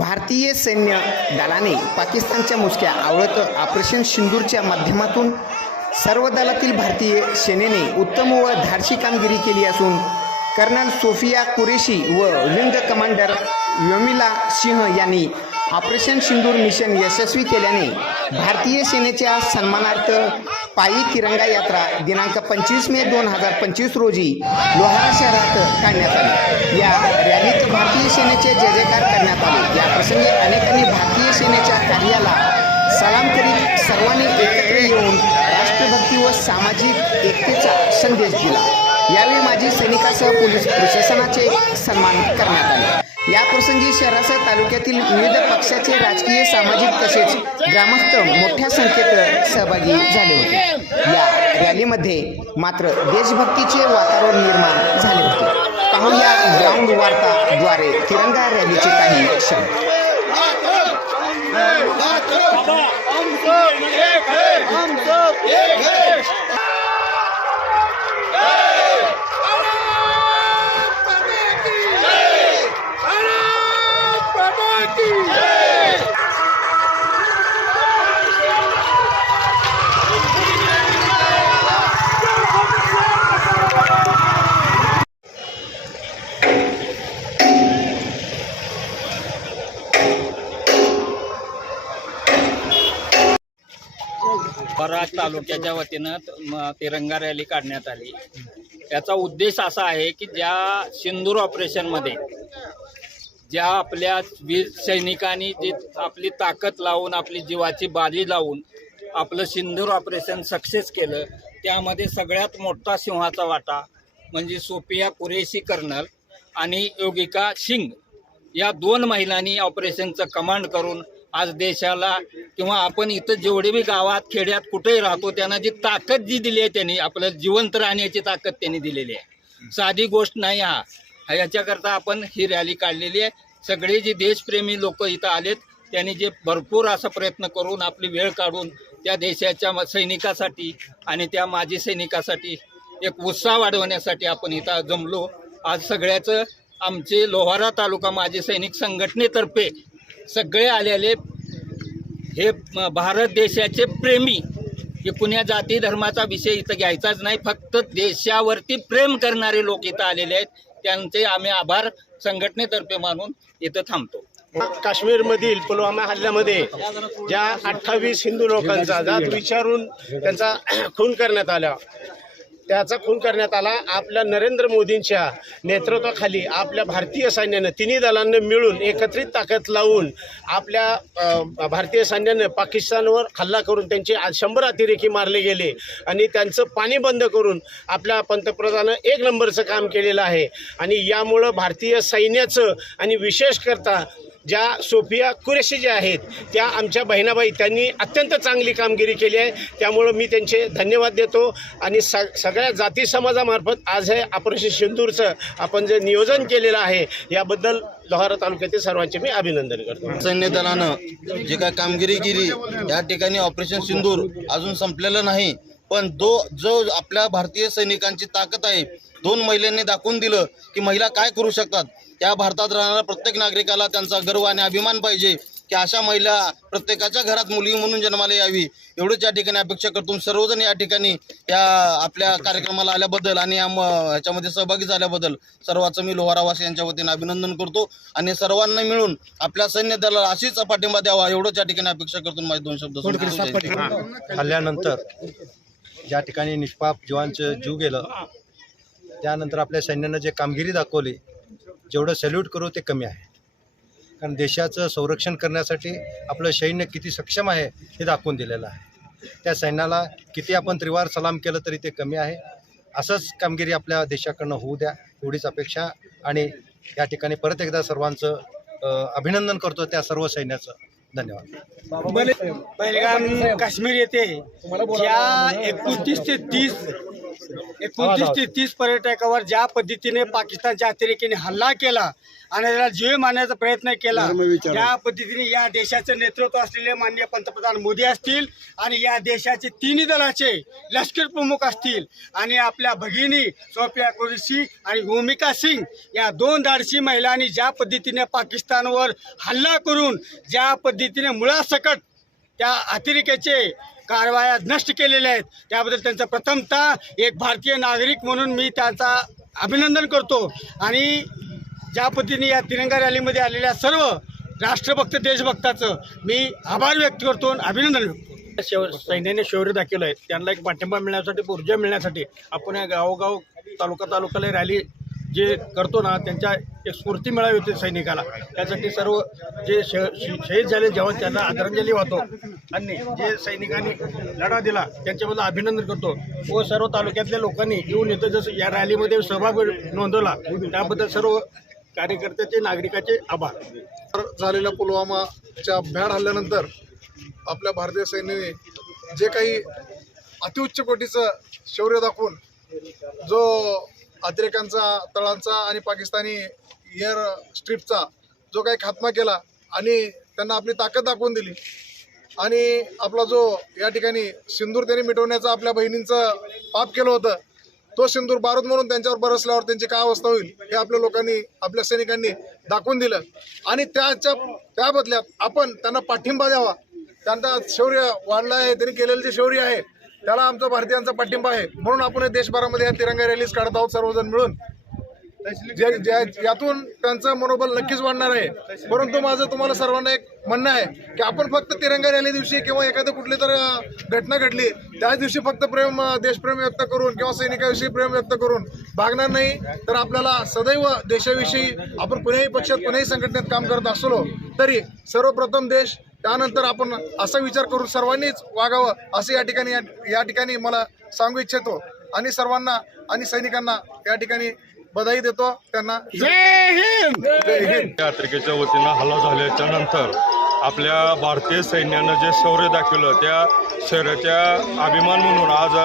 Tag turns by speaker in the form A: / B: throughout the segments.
A: भारतीय सैन्य दलाने पाकिस्तानच्या मुसक्या आवळत ऑपरेशन सिंदूरच्या माध्यमातून सर्व दलातील भारतीय सेनेने उत्तम व धाडसी कामगिरी केली असून कर्नल सोफिया कुरेशी व विंग कमांडर व्योमिला सिंह यांनी ऑपरेशन सिंदूर मिशन यशस्वी केल्याने भारतीय सेनेच्या सन्मानार्थ पायी तिरंगा यात्रा दिनांक पंचवीस मे दोन हजार पंचवीस रोजी लोहारा शहरात काढण्यात आली. या रॅलीत भारतीय सेनेचे जय जयकार करण्यात आले. या प्रसंगी अनेकांनी भारतीय सेनेच्या कार्याला सलाम करीत सर्वांनी एकत्र येऊन राष्ट्रभक्ती व सामाजिक एकतेचा संदेश दिला. यावेळी माजी सैनिकासह पोलीस प्रशासनाचे सन्मान करण्यात आले. या प्रसंगी शहरासह तालुक्यातील विविध पक्षाचे राजकीय सामाजिक तसेच ग्रामस्थ मोठ्या संख्येत सहभागी झाले होते या रॅलीमध्ये मात्र देशभक्तीचे वातावरण निर्माण झाले होते पाहूया ग्राउंड वार्ताद्वारे तिरंगा रॅलीचे काही क्षण
B: तालुक्याच्या वतीनं तिरंगा रॅली काढण्यात आली. याचा उद्देश असा आहे की ज्या सिंदूर ऑपरेशनमध्ये ज्या आपल्या वीर सैनिकांनी जी आपली ताकद लावून आपली जीवाची बाजी लावून आपलं सिंदूर ऑपरेशन सक्सेस केलं त्यामध्ये सगळ्यात मोठा सिंहाचा वाटा म्हणजे सोफिया कुरेशी कर्नल आणि योगिका सिंग या दोन महिलांनी ऑपरेशनचं कमांड करून आज देशाला किंवा आपण इथं जेवढे बी गावात खेड्यात कुठेही राहतो त्यांना जी ताकद जी दिली आहे त्यांनी आपलं जिवंत राहण्याची ताकद त्यांनी दिलेली आहे. साधी गोष्ट नाही हा. याच्याकरता आपण ही रॅली काढलेली आहे. सगळे जे देशप्रेमी लोक इथं आलेत त्यांनी जे भरपूर असा प्रयत्न करून आपली वेळ काढून त्या देशाच्या सैनिकासाठी आणि त्या माजी सैनिकासाठी एक उत्साह वाढवण्यासाठी आपण इथं जमलो. आज सगळ्याचं आमचे लोहारा तालुका माजी सैनिक संघटनेतर्फे सगळे आलेले हे भारत देशाचे प्रेमी. हे कुण्या जाती धर्माचा विषय इथं घ्यायचाच नाही फक्त देशावरती प्रेम करणारे लोक इथं आलेले आहेत. त्यांचे आम्ही आभार संघटनेतर्फे मानून इथं थांबतो.
C: काश्मीरमधील पुलवामा हल्ल्यामध्ये ज्या अठ्ठावीस हिंदू लोकांचा जात विचारून त्यांचा खून करण्यात आला. त्याचा खून करण्यात आला. आपल्या नरेंद्र मोदींच्या नेतृत्वाखाली आपल्या भारतीय सैन्यानं तिन्ही दलांना मिळून एकत्रित ताकद लावून आपल्या भारतीय सैन्यानं पाकिस्तानवर हल्ला करून त्यांचे आज शंभर अतिरेकी मारले गेले आणि त्यांचं पाणी बंद करून आपल्या पंतप्रधानं एक नंबरचं काम केलेलं आहे. आणि यामुळं भारतीय सैन्याचं आणि विशेष करता ज्या सोफिया कुरेशी ज्या आहेत त्या आमच्या बहिणाबाई त्यांनी अत्यंत चांगली कामगिरी केली आहे. त्यामुळं मी त्यांचे धन्यवाद देतो. आणि स सगळ्या जाती समाजामार्फत आज हे ऑपरेशन सिंदूरचं आपण जे नियोजन केलेलं आहे याबद्दल लोहारा तालुक्यातील सर्वांचे मी अभिनंदन करतो.
D: सैन्य दलानं जी काय कामगिरी केली या ठिकाणी ऑपरेशन सिंदूर अजून संपलेलं नाही पण दो जो आपल्या भारतीय सैनिकांची ताकद आहे दोन महिलांनी दाखवून दिलं की महिला काय करू शकतात. त्या भारतात राहणाऱ्या प्रत्येक नागरिकाला त्यांचा गर्व आणि अभिमान पाहिजे की अशा महिला प्रत्येकाच्या घरात मुली म्हणून जन्माला यावी. एवढंच या ठिकाणी अपेक्षा करतो. सर्वजण या ठिकाणी या आपल्या कार्यक्रमाला आल्याबद्दल आणि या ह्याच्यामध्ये सहभागी झाल्याबद्दल सर्वांचं मी लोहारावासी यांच्या वतीने अभिनंदन करतो. आणि सर्वांना मिळून आपल्या सैन्य दलाला अशीच पाठिंबा द्यावा एवढंच या ठिकाणी अपेक्षा करून माझे दोन शब्द.
E: हल्ल्यानंतर ज्या ठिकाणी निष्पाप जीवांचं जीव गेलं त्यानंतर आपल्या सैन्यानं जे कामगिरी दाखवली जेवढं सॅल्यूट करू ते कमी आहे. कारण देशाचं संरक्षण करण्यासाठी आपलं सैन्य किती सक्षम आहे हे दाखवून दिलेलं आहे. त्या सैन्याला किती आपण त्रिवार सलाम केलं तरी ते कमी आहे. असंच कामगिरी आपल्या देशाकडनं होऊ द्या एवढीच अपेक्षा. आणि या ठिकाणी परत एकदा सर्वांचं अभिनंदन करतो त्या सर्व सैन्याचं. धन्यवाद.
C: पहिलगाम काश्मीर येथे या एकोणतीस ते तीस
F: एकोणतीस ते तीस पर्यटकावर ज्या पद्धतीने पाकिस्तानच्या अतिरेकीने हल्ला केला आणि त्याला जीव मारण्याचा प्रयत्न केला त्या पद्धतीने या देशाचं नेतृत्व असलेले माननीय पंतप्रधान मोदी असतील आणि या देशाचे तिन्ही दलाचे लष्कर प्रमुख असतील आणि आपल्या भगिनी सोफिया कुरेशी आणि भूमिका सिंग या दोन धाडसी महिलांनी ज्या पद्धतीने पाकिस्तानवर हल्ला करून ज्या पद्धतीने मुळासकट त्या अतिरेक्याचे कारवाया नष्ट केलेल्या आहेत. त्याबद्दल त्यांचा प्रथमतः एक भारतीय नागरिक म्हणून मी त्याचा अभिनंदन करतो. आणि ज्या पद्धतीने या तिरंगा रॅलीमध्ये आलेल्या सर्व राष्ट्रभक्त देशभक्ताचं मी आभार व्यक्त करतो आणि अभिनंदन व्यक्त करतो.
G: शेव सैन्याने शौर्य दाखवलं आहे. त्यांना एक पाठिंबा मिळण्यासाठी ऊर्जा मिळण्यासाठी आपण या गावोगाव तालुका तालुक्याला रॅली जे करतो ना त्यांच्या एक स्फूर्ती मिळावी होती सैनिकाला. त्यासाठी सर्व जे श श- शहीद झाले जवान त्यांना आदरांजली वाहतो आणि जे सैनिकांनी लढा दिला त्यांच्याबद्दल अभिनंदन करतो. व सर्व तालुक्यातल्या लोकांनी येऊन येतं जसं या रॅलीमध्ये सहभाग नोंदवला त्याबद्दल सर्व कार्यकर्त्याचे नागरिकाचे आभार.
H: झालेल्या पुलवामाच्या भ्याड हल्ल्यानंतर आपल्या भारतीय सैन्याने जे काही अतिउच्च कोटीचं शौर्य दाखवून जो अतिरेकांचा तळांचा आणि पाकिस्तानी एअर स्ट्रिपचा जो काही खात्मा केला आणि त्यांना आपली ताकद दाखवून दिली आणि आपला जो या ठिकाणी सिंदूर त्यांनी मिटवण्याचं आपल्या बहिणींचं पाप केलं होतं तो सिंदूर बारूद म्हणून त्यांच्यावर बरसल्यावर त्यांची काय अवस्था होईल हे आपल्या लोकांनी आपल्या सैनिकांनी दाखवून दिलं. आणि त्याच्या त्या बदल्यात आपण त्यांना पाठिंबा द्यावा. त्यांचा शौर्य वाढलं आहे त्यांनी केलेलं जे शौर्य आहे त्याला आमचा भारतीयांचा पाठिंबा आहे. म्हणून आपण देशभरामध्ये या तिरंगा रॅलीज काढत आहोत सर्वजण मिळून. यातून त्यांचं मनोबल नक्कीच वाढणार आहे. परंतु माझं तुम्हाला सर्वांना एक म्हणणं आहे की आपण फक्त तिरंगा रॅली दिवशी किंवा एखादं कुठली तर घटना घडली त्याच दिवशी फक्त प्रेम देशप्रेम व्यक्त करून किंवा सैनिकाविषयी प्रेम व्यक्त करून भागणार नाही तर आपल्याला सदैव देशाविषयी आपण कुण्याही पक्षात कुण्याही संघटनेत काम करत असलो तरी सर्वप्रथम देश त्यानंतर आपण असा विचार करून सर्वांनीच वागावं असं या ठिकाणी या ठिकाणी मला सांगू इच्छितो. आणि सर्वांना आणि सैनिकांना या ठिकाणी बधाई देतो. त्यांना जय हिंद!
I: यात्रिकेच्या वतीनं हल्ला झाल्याच्यानंतर आपल्या भारतीय सैन्यानं जे शौर्य दाखवलं त्या शौर्याच्या अभिमान म्हणून आज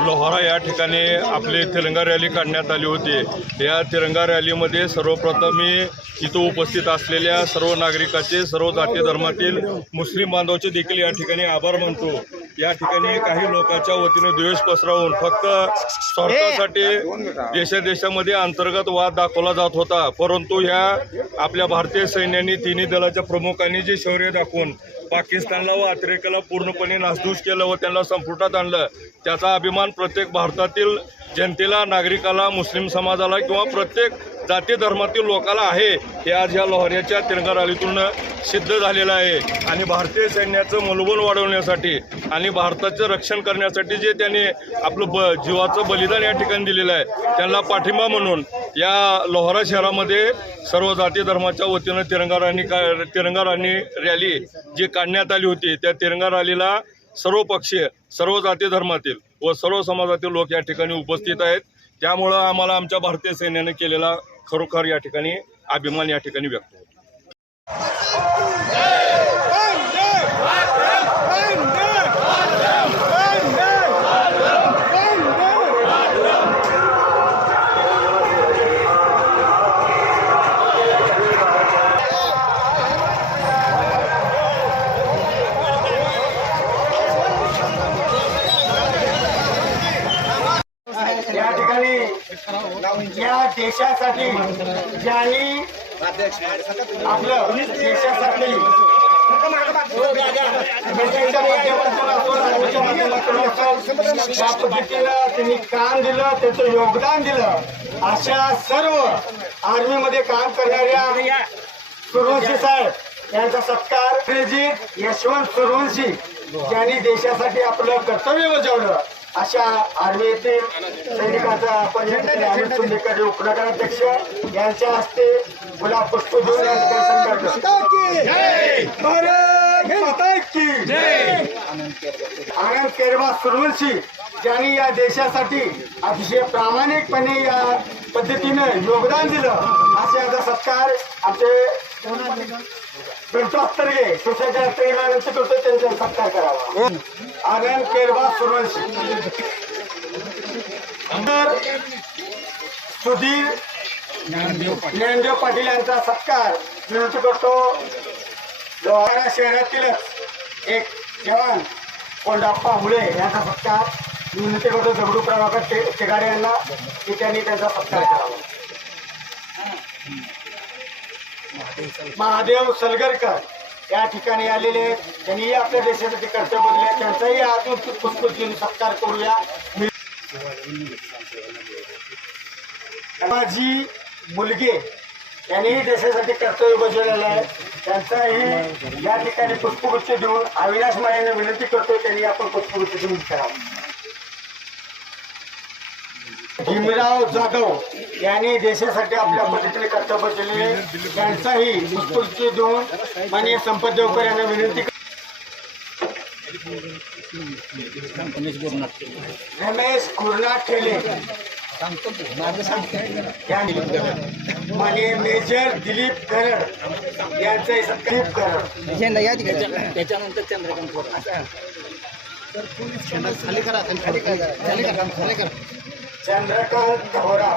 I: लोहारा या ठिकाणी आपली तिरंगा रॅली काढण्यात आली होती. या तिरंगा रॅलीमध्ये सर्वप्रथम मी इथं उपस्थित असलेल्या सर्व नागरिकाचे सर्व जाती धर्मातील मुस्लिम बांधवाचे देखील या ठिकाणी आभार मानतो. या ठिकाणी काही लोकांच्या वतीने द्वेष पसरवून फक्त स्वार्थासाठी देशादेशामध्ये अंतर्गत वाद दाखवला जात होता. परंतु ह्या आपल्या भारतीय सैन्याने तिन्ही दलाच्या प्रमुखांनी जे शौर्य दाखवून पाकिस्तानला व अतिरेकाला पूर्णपणे नासधूस केलं व त्यांना संपुटात आणलं. त्याचा अभिमान प्रत्येक भारतातील जनतेला नागरिकाला मुस्लिम समाजाला किंवा प्रत्येक जाती धर्मातील लोकाला आहे. हे आज या लोहऱ्याच्या तिरंगा रॅलीतून सिद्ध झालेलं आहे. आणि भारतीय सैन्याचं मनोबल वाढवण्यासाठी आणि भारताचं रक्षण करण्यासाठी जे त्यांनी आपलं ब जीवाचं बलिदान या ठिकाणी दिलेलं आहे त्यांना पाठिंबा म्हणून या लोहारा शहरामध्ये सर्व जाती धर्माच्या वतीनं तिरंगा राणी का तिरंगा राणी रॅली जी काढण्यात आली होती त्या तिरंगा रॅलीला सर्व पक्षीय सर्व जाती धर्मातील व सर्व समाजातील लोक या ठिकाणी उपस्थित आहेत. त्यामुळं आम्हाला आमच्या भारतीय सैन्याने केलेला खरोखर या ठिकाणी अभिमान या ठिकाणी व्यक्त होतो.
F: देशासाठी ज्यांनी आपलं देशासाठी ज्या पद्धतीनं त्यांनी काम दिलं त्याचं योगदान दिलं. अशा सर्व आर्मीमध्ये काम करणाऱ्या सुरवंशी साहेब यांचा सत्कार यशवंत सुरवंशी यांनी देशासाठी आपलं कर्तव्य बजावलं. अशा आर्मीतील सैनिकांचा आपण या ठिकाणी अनिल सुंदेकर हे उपनगराध्यक्ष यांच्या हस्ते गुलाब पुष्प आनंद केरबा सुरवंशी ज्यांनी या देशासाठी अतिशय प्रामाणिकपणे या पद्धतीनं योगदान दिलं. असे याचा सत्कार आमचे पिंटू अत्तरगे करतो त्यांचा सत्कार करावा. आनंद केरबा सुरवंशी. तर सुधीर ज्ञानदेव पाटील यांचा सत्कार विनंती करतो. लोहारा शहरातीलच एक जवान कोंडाप्पा मुळे यांचा सत्कार. विनंती करतो दगडू प्रभाकर ते शेगाडे यांना की त्यांनी त्यांचा सत्कार करावा. महादेव सलगरकर. या ठिकाणी आलेले आहेत. त्यांनीही आपल्या देशासाठी कर्तव्य बदले त्यांचाही अजून घेऊन सत्कार करूया. माझी मुलगे यांनीही देशासाठी कर्तव्य बजावलेलं आहे. त्यांचाही या ठिकाणी पुष्पगुच्छ देऊन अविनाश माळेने विनंती करतो त्यांनी आपण पुष्पगुच्छ देऊन करावं. भीमराव जाधव यांनी देशासाठी आपल्या पद्धतीने कर्तव्य केले. त्यांचाही पुष्पगुच्छ देऊन माननीय संपत देवकर यांना विनंती रमेश गुरुनाथ ठेले. माननीय मेजर दिलीप करड यांचाही सत्कार करड
J: त्याच्यानंतर चंद्रकांत.
F: चंद्रकांत थोरा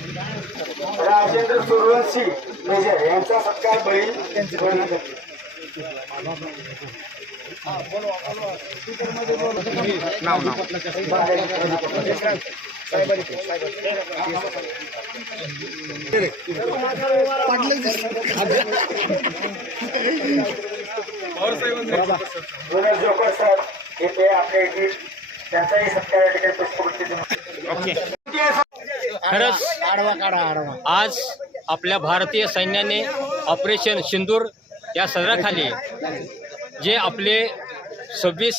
F: राजेंद्र सूर्यवंशी मेजर यांचा सत्कार बळी विनोद जोकर सर येथे आपले गीत त्यांचाही सत्कार या ठिकाणी पुष्पगुच्छ देऊन.
J: खरंच आज आपल्या भारतीय सैन्याने ऑपरेशन सिंदूर या सदराखाली जे आपले सव्वीस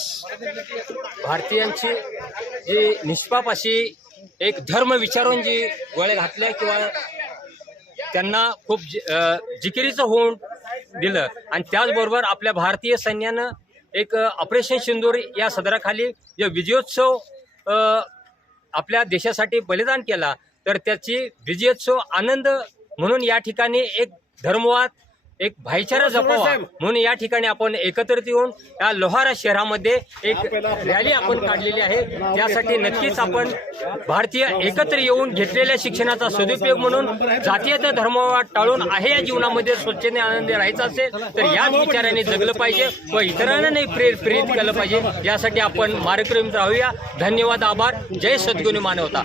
J: भारतीयांची जी निष्पाप अशी एक धर्म विचारून जी गोळ्या घातल्या किंवा त्यांना खूप जिकिरीचं होऊन दिलं. आणि त्याचबरोबर आपल्या भारतीय सैन्यानं एक ऑपरेशन सिंदूर या सदराखाली जे विजयोत्सव आपल्या देशासाठी बलिदान केला तर त्याची विजयोत्सव आनंद म्हणून या ठिकाणी एक धर्मवाद एक भाईचारा जपावा म्हणून या ठिकाणी आपण एकत्रित येऊन या लोहारा शहरामध्ये एक रॅली आपण काढलेली आहे. त्यासाठी नक्कीच आपण भारतीय एकत्र येऊन घेतलेल्या शिक्षणाचा सदुपयोग म्हणून जातीयता धर्मवाद टाळून आहे या जीवनामध्ये स्वच्छतेने आनंदी राहायचं असेल तर याच विचाराने जगलं पाहिजे व इतरांना नाही प्रेर प्रेरित केलं पाहिजे. यासाठी आपण मार्गक्रम राहूया. धन्यवाद आभार. जय सद्गुणी मानवता.